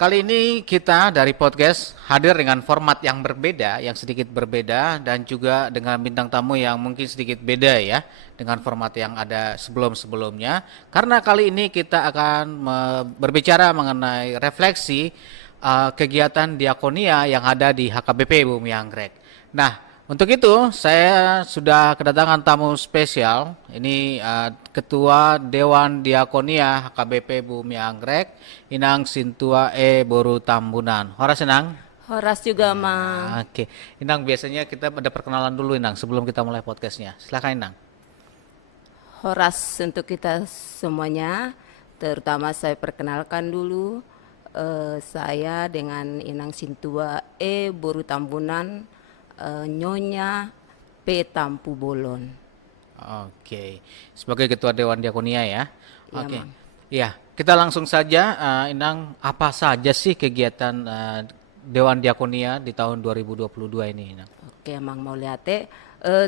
Kali ini kita dari podcast hadir dengan format yang berbeda, yang sedikit berbeda dan juga dengan bintang tamu yang mungkin sedikit beda ya dengan format yang ada sebelum-sebelumnya. Karena kali ini kita akan berbicara mengenai refleksi kegiatan diakonia yang ada di HKBP Bumi Anggrek. Nah, untuk itu saya sudah kedatangan tamu spesial. Ini Ketua Dewan Diakonia HKBP Bumi Anggrek, Inang Sintua Boru Tambunan. Horas Inang. Horas juga, Mang. Oke, Inang, biasanya kita ada perkenalan dulu Inang sebelum kita mulai podcastnya. Silakan Inang. Horas untuk kita semuanya. Terutama saya perkenalkan dulu saya dengan Inang Sintua Boru Tambunan, Nyonya P. Tampu Bolon. Oke, sebagai Ketua Dewan Diakonia ya. Ya, Oke, Mang. ya kita langsung saja, Inang, apa saja sih kegiatan Dewan Diakonia di tahun 2022 ini, Inang? Oke, Mang mau lihat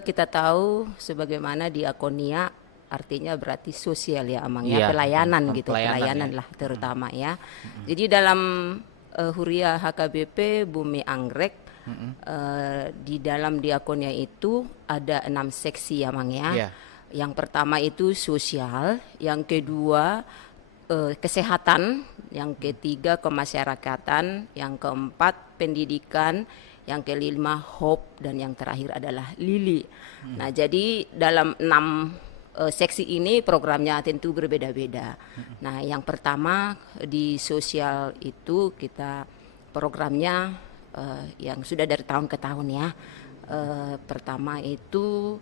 kita tahu sebagaimana diakonia artinya berarti sosial ya, Amang ya, Iya, pelayanan gitu, ya. pelayanan lah terutama ya. Jadi dalam Huria HKBP Bumi Anggrek, di dalam diakonia itu ada 6 seksi ya, Mang ya. Iya. Yang pertama itu sosial, yang kedua kesehatan, yang ketiga kemasyarakatan, yang keempat pendidikan, yang kelima hope, dan yang terakhir adalah lili. Nah, jadi dalam 6 seksi ini programnya tentu berbeda-beda. Nah, yang pertama di sosial itu kita programnya yang sudah dari tahun ke tahun ya. Pertama itu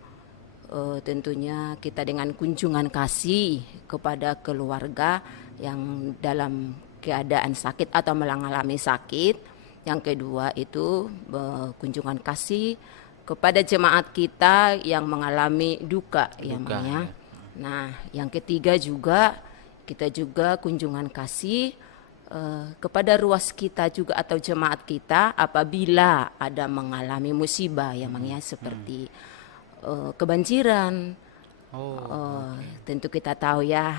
tentunya kita dengan kunjungan kasih kepada keluarga yang dalam keadaan sakit atau mengalami sakit. Yang kedua itu kunjungan kasih kepada jemaat kita yang mengalami duka ya, Mang ya. Nah, yang ketiga juga kita juga kunjungan kasih kepada ruas kita juga atau jemaat kita apabila ada mengalami musibah ya, Mang ya, seperti kebanjiran. Tentu kita tahu ya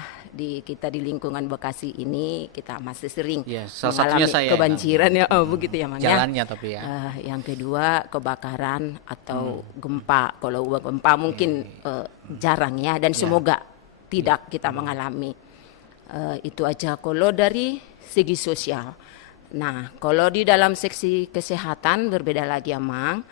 kita di lingkungan Bekasi ini kita masih sering mengalami kebanjiran ya, begitu ya, Mang ya. Jalannya tapi ya. Yang kedua kebakaran atau gempa. Kalau gempa mungkin jarang ya, dan semoga tidak kita mengalami. Itu aja kalau dari segi sosial. Nah, kalau di dalam seksi kesehatan berbeda lagi ya, Mang.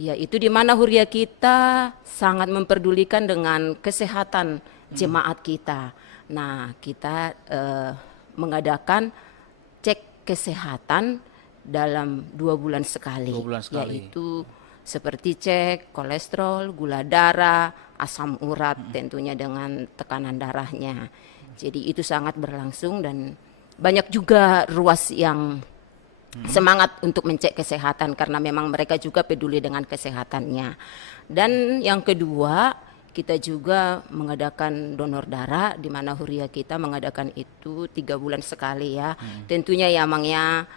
Yaitu di mana Huria kita sangat memperdulikan dengan kesehatan jemaat kita. Nah, kita mengadakan cek kesehatan dalam 2 bulan sekali. 2 bulan sekali. Yaitu seperti cek kolesterol, gula darah, asam urat, tentunya dengan tekanan darahnya. Jadi itu sangat berlangsung dan banyak juga ruas yang semangat untuk mencek kesehatan karena memang mereka juga peduli dengan kesehatannya. Dan yang kedua, kita juga mengadakan donor darah di mana Huria kita mengadakan itu 3 bulan sekali ya. Tentunya ya, Mang ya,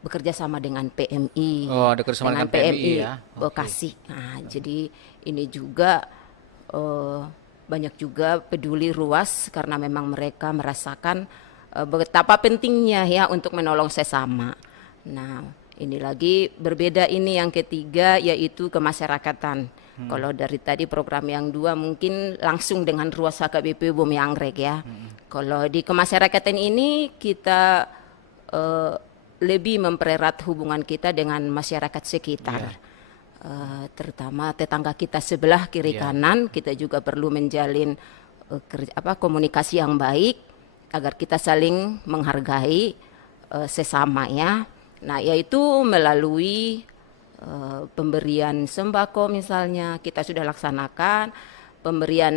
bekerja sama dengan PMI. Ada kerjasama dengan PMI ya. Bekasi. Nah, jadi ini juga banyak juga peduli ruas karena memang mereka merasakan betapa pentingnya ya untuk menolong sesama. Nah, ini lagi berbeda ini yang ketiga yaitu kemasyarakatan. Kalau dari tadi program yang 2 mungkin langsung dengan ruas HKBP Bumi Anggrek ya. Kalau di kemasyarakatan ini kita lebih mempererat hubungan kita dengan masyarakat sekitar. Terutama tetangga kita sebelah kiri kanan, kita juga perlu menjalin komunikasi yang baik agar kita saling menghargai sesama ya. Nah, yaitu melalui pemberian sembako misalnya kita sudah laksanakan, pemberian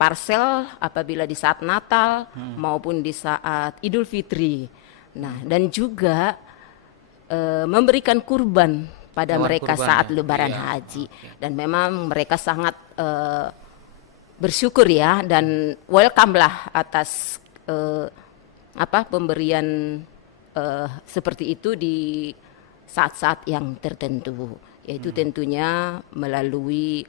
parcel apabila di saat Natal maupun di saat Idul Fitri. Nah, dan juga memberikan kurban pada mereka saat Lebaran Haji. Dan memang mereka sangat bersyukur ya dan welcome lah atas pemberian seperti itu di saat-saat yang tertentu, yaitu tentunya melalui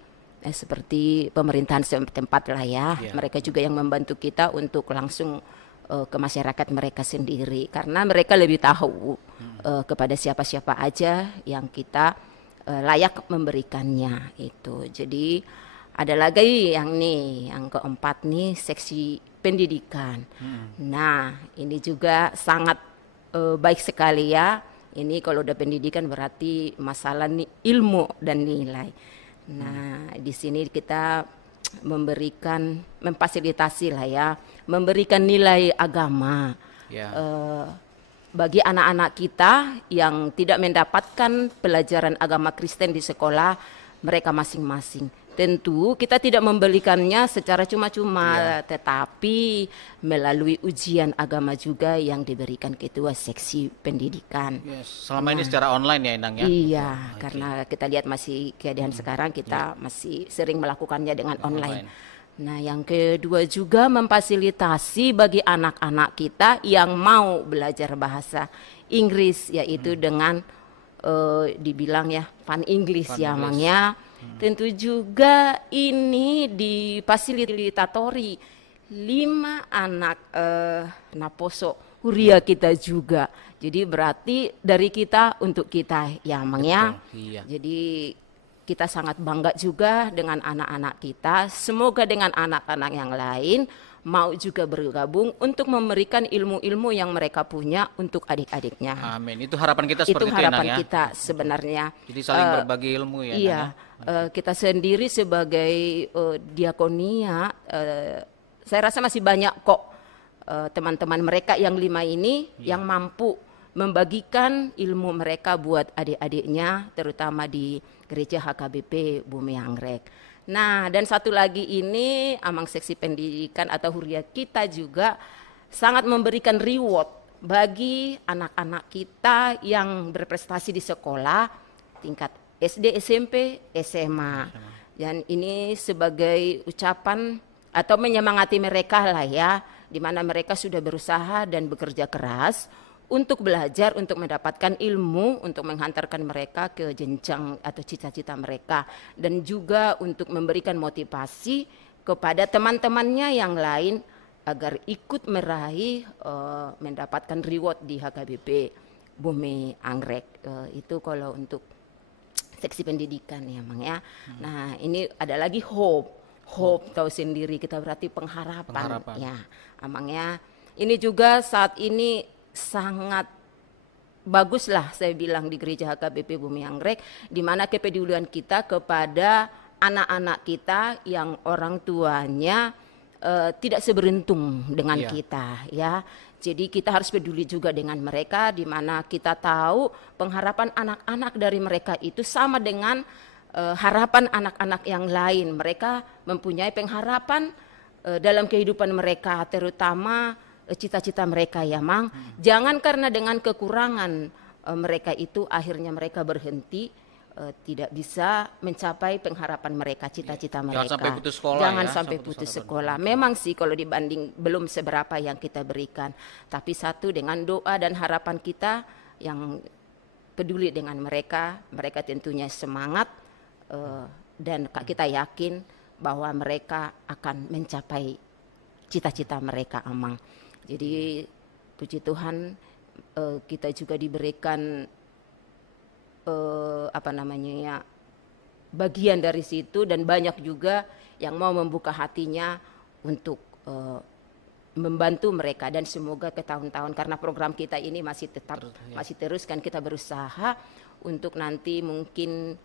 seperti pemerintahan setempat lah ya. Mereka juga yang membantu kita untuk langsung ke masyarakat mereka sendiri, karena mereka lebih tahu kepada siapa-siapa aja yang kita layak memberikannya itu. Jadi ada lagi yang keempat nih, seksi pendidikan. Nah, ini juga sangat baik sekali ya. Ini kalau udah pendidikan berarti masalah ilmu dan nilai. Nah, di sini kita memfasilitasi lah ya, memberikan nilai agama bagi anak-anak kita yang tidak mendapatkan pelajaran agama Kristen di sekolah mereka masing-masing. Tentu kita tidak memberikannya secara cuma-cuma, tetapi melalui ujian agama juga yang diberikan ketua seksi pendidikan. Selama ini secara online ya, Endang ya? Iya, karena kita lihat masih keadaan sekarang kita masih sering melakukannya dengan online. Nah, yang kedua juga memfasilitasi bagi anak-anak kita yang mau belajar bahasa Inggris, yaitu dengan dibilang ya Fun English ya, Mang ya. Tentu juga ini difasilitatori 5 anak Naposo Huria kita juga. Jadi berarti dari kita untuk kita ya, Mang ya. Jadi kita sangat bangga juga dengan anak-anak kita. Semoga dengan anak-anak yang lain mau juga bergabung untuk memberikan ilmu-ilmu yang mereka punya untuk adik-adiknya. Amin. Itu harapan kita seperti itu, itu harapan ya? kita sebenarnya. Jadi saling berbagi ilmu ya. Iya. Kita sendiri sebagai diakonia, saya rasa masih banyak kok teman-teman mereka yang 5 ini yang mampu membagikan ilmu mereka buat adik-adiknya, terutama di gereja HKBP Bumi Anggrek. Nah, dan satu lagi ini Amang Seksi Pendidikan atau Huria kita juga sangat memberikan reward bagi anak-anak kita yang berprestasi di sekolah tingkat SD, SMP, SMA. Dan ini sebagai ucapan atau menyemangati mereka lah ya, di mana mereka sudah berusaha dan bekerja keras untuk belajar, untuk mendapatkan ilmu, untuk menghantarkan mereka ke jenjang atau cita-cita mereka, dan juga untuk memberikan motivasi kepada teman-temannya yang lain agar ikut meraih mendapatkan reward di HKBP Bumi Anggrek. Itu kalau untuk seksi pendidikan ya, Mang ya. Nah, ini ada lagi hope tahu sendiri kita berarti pengharapan. Ya, Amang ya. Ini juga saat ini sangat bagus lah saya bilang di gereja HKBP Bumi Anggrek, di mana kepedulian kita kepada anak-anak kita yang orang tuanya tidak seberuntung dengan kita ya. Jadi kita harus peduli juga dengan mereka, di mana kita tahu pengharapan anak-anak dari mereka itu sama dengan harapan anak-anak yang lain. Mereka mempunyai pengharapan dalam kehidupan mereka, terutama cita-cita mereka ya, Mang. Jangan karena dengan kekurangan mereka itu akhirnya mereka berhenti, tidak bisa mencapai pengharapan mereka, cita-cita mereka. Jangan sampai putus sekolah. Jangan sampai putus sekolah. Memang sih kalau dibanding belum seberapa yang kita berikan, tapi satu dengan doa dan harapan kita yang peduli dengan mereka, mereka tentunya semangat dan kita yakin bahwa mereka akan mencapai cita-cita mereka, Amang. Jadi puji Tuhan kita juga diberikan bagian dari situ, dan banyak juga yang mau membuka hatinya untuk membantu mereka, dan semoga ke tahun-tahun karena program kita ini masih tetap masih terus kan, kita berusaha untuk nanti mungkin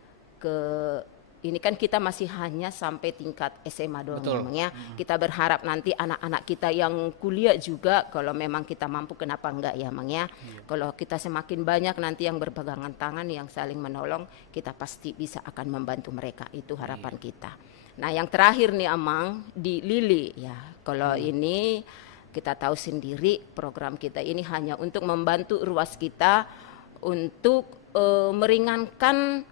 ini kan kita masih hanya sampai tingkat SMA doang ya. Kita berharap nanti anak-anak kita yang kuliah juga, kalau memang kita mampu, kenapa enggak ya, Mang ya. Kalau kita semakin banyak nanti yang berpegangan tangan, yang saling menolong, kita pasti bisa akan membantu mereka. Itu harapan kita. Nah, yang terakhir nih, Amang, di Lili ya. Kalau ini kita tahu sendiri program kita ini hanya untuk membantu ruas kita untuk meringankan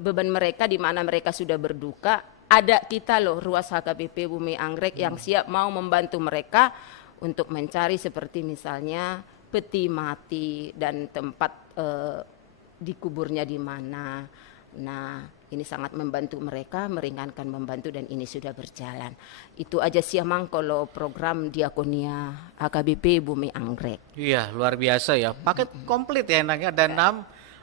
beban mereka, di mana mereka sudah berduka. Ada kita loh, ruas HKBP Bumi Anggrek yang siap mau membantu mereka untuk mencari seperti misalnya peti mati dan tempat dikuburnya di mana. Nah, ini sangat membantu mereka, meringankan, membantu, dan ini sudah berjalan. Itu aja sih Amang kalau program Diakonia HKBP Bumi Anggrek. Iya, luar biasa ya. Paket komplit ya enaknya. Ada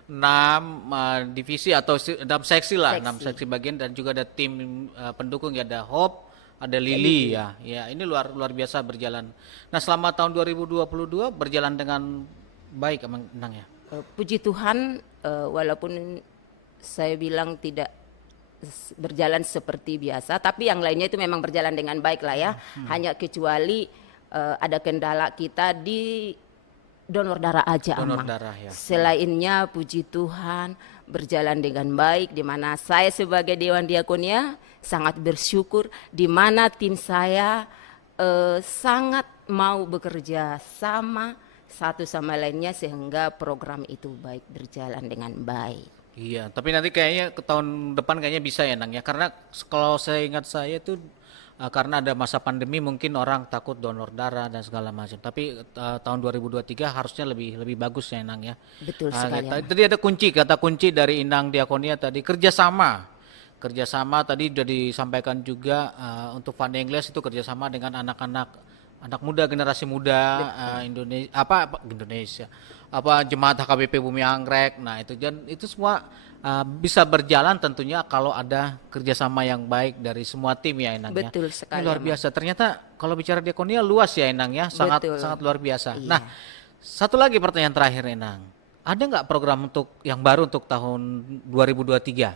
6 divisi atau 6 seksi lah, 6 seksi bagian, dan juga ada tim pendukung ya, ada Hope, ada Lili ya. Ya, ini luar biasa berjalan. Nah, selama tahun 2022 berjalan dengan baik Amang Endang ya. Puji Tuhan, walaupun saya bilang tidak berjalan seperti biasa, tapi yang lainnya itu memang berjalan dengan baik lah ya. Hanya kecuali ada kendala kita di donor darah aja, Donor Amang. darah ya. Selainnya puji Tuhan berjalan dengan baik, di mana saya sebagai Dewan Diakonia sangat bersyukur, di mana tim saya sangat mau bekerja sama satu sama lainnya sehingga program itu baik berjalan dengan baik. Iya, tapi nanti kayaknya ke tahun depan kayaknya bisa ya Nang ya, karena kalau saya ingat saya itu karena ada masa pandemi mungkin orang takut donor darah dan segala macam. Tapi tahun 2023 harusnya lebih bagus ya Nang ya. Betul sekali. Tadi ada kata kunci dari Inang Diakonia tadi, kerjasama tadi sudah disampaikan juga untuk Fund English itu kerjasama dengan anak muda, generasi muda Indonesia, jemaat HKBP Bumi Anggrek. Nah itu semua bisa berjalan tentunya kalau ada kerjasama yang baik dari semua tim ya Enang. Betul ya. sekali. Ini luar biasa. Ternyata kalau bicara Diakonia luas ya Enang ya, sangat luar biasa. Iya. Nah, satu lagi pertanyaan terakhir Enang, ada nggak program yang baru untuk tahun 2023?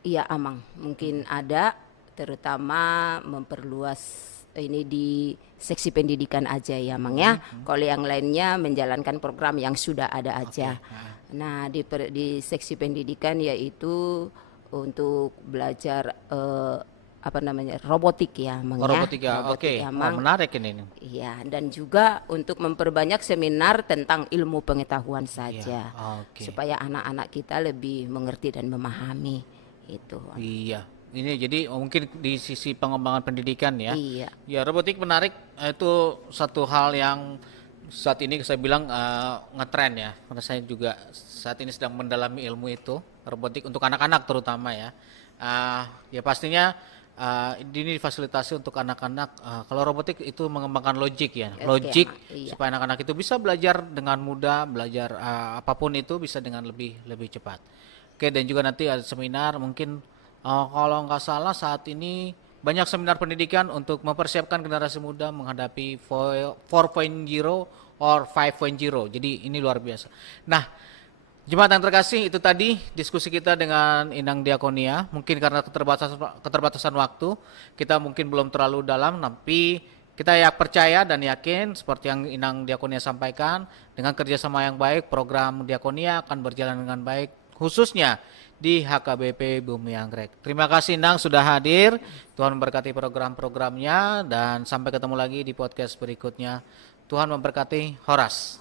Iya Amang, mungkin ada, terutama memperluas ini di seksi pendidikan aja ya Mang ya. Kalau yang lainnya menjalankan program yang sudah ada aja. Nah di seksi pendidikan yaitu untuk belajar robotik ya Mang ya. Robotik ya, oke. Menarik ini. Iya, dan juga untuk memperbanyak seminar tentang ilmu pengetahuan saja, supaya anak-anak kita lebih mengerti dan memahami itu. Iya. Ini jadi mungkin di sisi pengembangan pendidikan ya. Iya. Ya, robotik menarik, itu satu hal yang saat ini saya bilang ngetren ya. Karena saya juga saat ini sedang mendalami ilmu itu, robotik untuk anak-anak terutama ya. Ya pastinya ini difasilitasi untuk anak-anak. Kalau robotik itu mengembangkan logik ya, supaya anak-anak itu bisa belajar dengan mudah, belajar apapun itu bisa dengan lebih cepat. Oke, dan juga nanti ada seminar mungkin. Kalau nggak salah saat ini banyak seminar pendidikan untuk mempersiapkan generasi muda menghadapi 4.0 or 5.0. Jadi ini luar biasa. Nah, jemaat yang terkasih, itu tadi diskusi kita dengan Inang Diakonia. Mungkin karena keterbatasan waktu, kita mungkin belum terlalu dalam, tapi kita percaya dan yakin seperti yang Inang Diakonia sampaikan, dengan kerjasama yang baik, program Diakonia akan berjalan dengan baik, khususnya di HKBP Bumi Anggrek. Terima kasih Nang sudah hadir. Tuhan memberkati program-programnya dan sampai ketemu lagi di podcast berikutnya. Tuhan memberkati. Horas.